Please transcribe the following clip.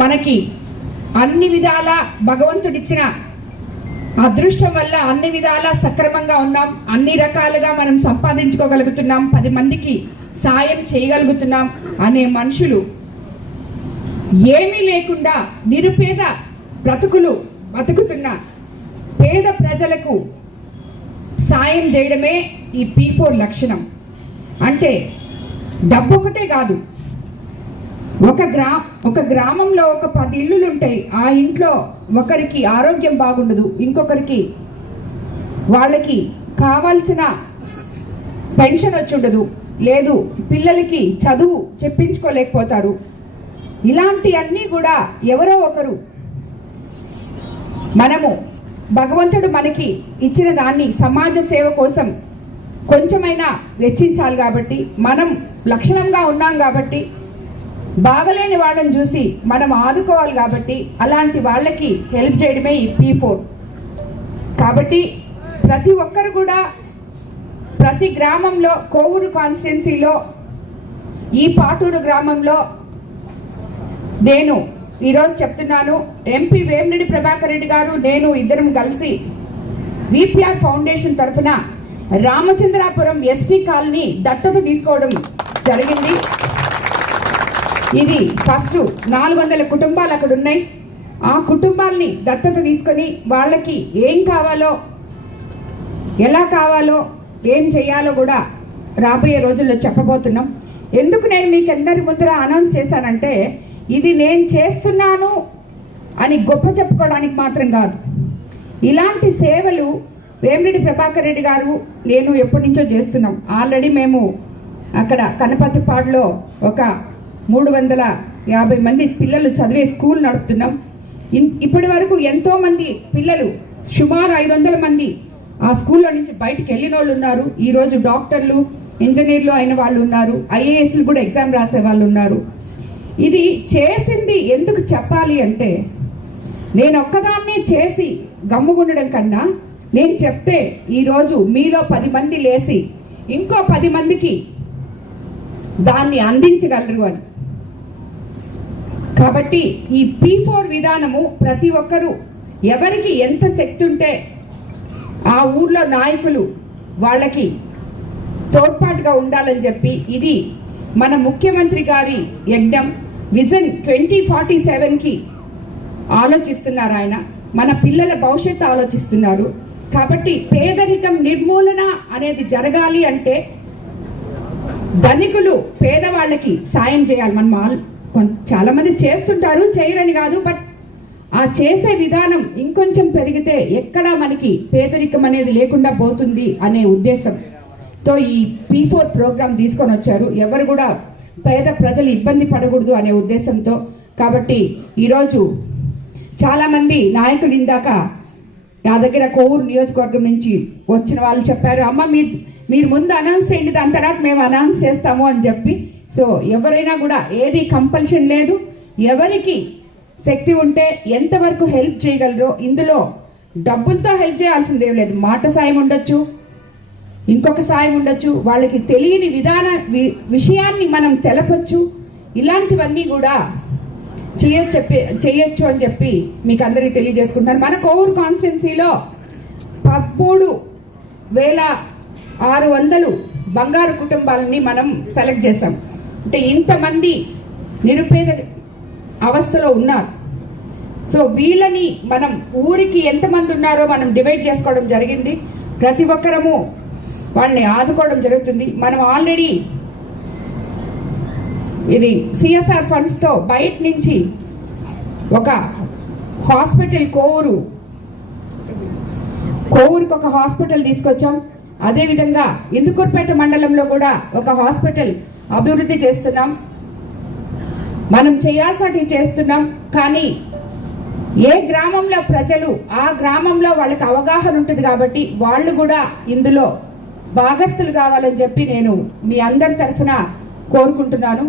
మనకి అన్ని విధాల భగవంతుడిచ్చిన అదృష్టం వల్ల అన్ని విధాలా సక్రమంగా ఉన్నాం. అన్ని రకాలుగా మనం సంపాదించుకోగలుగుతున్నాం. పది మందికి సాయం చేయగలుగుతున్నాం అనే మనుషులు ఏమీ లేకుండా నిరుపేద బ్రతుకులు బతుకుతున్న పేద ప్రజలకు సాయం చేయడమే ఈ పీ ఫోర్ లక్షణం. అంటే డబ్బు ఒకటే కాదు ఒక గ్రా ఒక గ్రామంలో ఒక పది ఇల్లులు ఉంటాయి ఆ ఇంట్లో ఒకరికి ఆరోగ్యం బాగుండదు ఇంకొకరికి వాళ్ళకి కావాల్సిన పెన్షన్ వచ్చి ఉండదు లేదు పిల్లలకి చదువు చెప్పించుకోలేకపోతారు. ఇలాంటి అన్నీ కూడా ఎవరో ఒకరు మనము భగవంతుడు మనకి ఇచ్చిన దాన్ని సమాజ సేవ కోసం కొంచెమైనా వెచ్చించాలి కాబట్టి మనం లక్షణంగా ఉన్నాం కాబట్టి బాగలేని వాళ్ళని చూసి మనం ఆదుకోవాలి కాబట్టి అలాంటి వాళ్ళకి హెల్ప్ చేయడమే ఈ పీ ఫోర్. కాబట్టి ప్రతి ఒక్కరు కూడా ప్రతి గ్రామంలో కోవూరు కాన్స్టిట్యున్సీలో ఈ పాటూరు గ్రామంలో నేను ఈరోజు చెప్తున్నాను ఎంపీ వేమిరెడ్డి ప్రభాకర్ రెడ్డి గారు నేను ఇద్దరం కలిసి విపిఆర్ ఫౌండేషన్ తరఫున రామచంద్రాపురం ఎస్టీ కాలనీ దత్తత తీసుకోవడం జరిగింది. ఇది ఫస్ట్ నాలుగు వందల కుటుంబాలు అక్కడ ఉన్నాయి. ఆ కుటుంబాల్ని దత్తత తీసుకొని వాళ్ళకి ఏం కావాలో ఎలా కావాలో ఏం చేయాలో కూడా రాబోయే రోజుల్లో చెప్పబోతున్నాం. ఎందుకు నేను మీకు అందరి ముందర అనౌన్స్ చేశానంటే ఇది నేను చేస్తున్నాను అని గొప్ప చెప్పుకోవడానికి మాత్రం కాదు. ఇలాంటి సేవలు వేమిరెడ్డి ప్రభాకర్ రెడ్డి గారు నేను ఎప్పటి నుంచో చేస్తున్నాం. ఆల్రెడీ మేము అక్కడ కనపతిపాడులో ఒక మూడు వందల యాభై మంది పిల్లలు చదివే స్కూల్ నడుపుతున్నాం. ఇన్- ఇప్పటి వరకు ఎంతో మంది పిల్లలు సుమారు ఐదు వందల మంది ఆ స్కూల్లో నుంచి బయటకు వెళ్ళిన వాళ్ళు ఉన్నారు. ఈరోజు డాక్టర్లు ఇంజనీర్లు అయిన వాళ్ళు ఉన్నారు. ఐఏఎస్లు కూడా ఎగ్జామ్ రాసే వాళ్ళు ఉన్నారు. ఇది చేసింది ఎందుకు చెప్పాలి అంటే నేను ఒక్కదాన్నే చేసి గమ్ముగుండడం కన్నా నేను చెప్తే ఈరోజు మీలో పది మంది లేసి ఇంకో పది మందికి దాన్ని అందించగలరు అని. కాబట్టి ఈ పీ ఫోర్ విధానము ప్రతి ఒక్కరూ ఎవరికి ఎంత శక్తి ఉంటే ఆ ఊర్లో నాయకులు వాళ్ళకి తోడ్పాటుగా ఉండాలని చెప్పి ఇది మన ముఖ్యమంత్రి గారి యజ్ఞం. విజన్ ట్వంటీ ఫార్టీ సెవెన్కి ఆలోచిస్తున్నారు ఆయన. మన పిల్లల భవిష్యత్తు ఆలోచిస్తున్నారు. కాబట్టి పేదరికం నిర్మూలన అనేది జరగాలి అంటే ధనికులు పేదవాళ్ళకి సాయం చేయాలి. మనం కొం- చాలా మంది చేస్తుంటారు చేయరని కాదు బట్ ఆ చేసే విధానం ఇంకొంచెం పెరిగితే ఎక్కడా మనకి పేదరికం అనేది లేకుండా పోతుంది అనే ఉద్దేశంతో ఈ పీ ఫోర్ ప్రోగ్రామ్ తీసుకొని వచ్చారు. ఎవరు కూడా పేద ప్రజలు ఇబ్బంది పడకూడదు అనే ఉద్దేశంతో కాబట్టి ఈరోజు చాలా మంది నాయకులు ఇందాక నా దగ్గర కోవూరు నియోజకవర్గం నుంచి వచ్చిన వాళ్ళు చెప్పారు అమ్మ మీరు మీరు ముందు అనౌన్స్ చేయండి దాని తర్వాత మేము అనౌన్స్ చేస్తాము అని చెప్పి సో ఎవరైనా కూడా ఏది కంపల్షన్ లేదు ఎవరికి శక్తి ఉంటే ఎంతవరకు హెల్ప్ చేయగలరో ఇందులో డబ్బులతో హెల్ప్ చేయాల్సిందేం లేదు. మాట సాయం ఉండొచ్చు ఇంకొక సాయం ఉండొచ్చు వాళ్ళకి తెలియని విధాన వి- విషయాన్ని మనం తెలపచ్చు. ఇలాంటివన్నీ కూడా చేయొచ్చు చెప్పి చేయొచ్చు అని చెప్పి మీకు అందరికీ తెలియజేసుకుంటారు మన కోవూరు కాన్స్టిట్యున్సీలో పదమూడు వేల ఆరు వందలు బంగారు కుటుంబాలని మనం సెలెక్ట్ చేసాం అంటే ఇంతమంది నిరుపేద అవస్థలో ఉన్నారు. సో వీళ్ళని మనం ఊరికి ఎంతమంది ఉన్నారో మనం డివైడ్ చేసుకోవడం జరిగింది. ప్రతి ఒక్కరము వాళ్ళని ఆదుకోవడం జరుగుతుంది. మనం ఆల్రెడీ ఇది సిఎస్ఆర్ ఫండ్స్తో బయట నుంచి ఒక హాస్పిటల్ కోవూరు కోవూరుకు ఒక హాస్పిటల్ తీసుకొచ్చాం. అదేవిధంగా ఇందుకూర్పేట మండలంలో కూడా ఒక హాస్పిటల్ అభివృద్ధి చేస్తున్నాం. మనం చేయాల్సినవి చేస్తున్నాం. కానీ ఏ గ్రామంలో ప్రజలు ఆ గ్రామంలో వాళ్ళకి అవగాహన ఉంటుంది కాబట్టి వాళ్ళు కూడా ఇందులో భాగస్థులు కావాలని చెప్పి నేను మీ అందరి తరఫున కోరుకుంటున్నాను.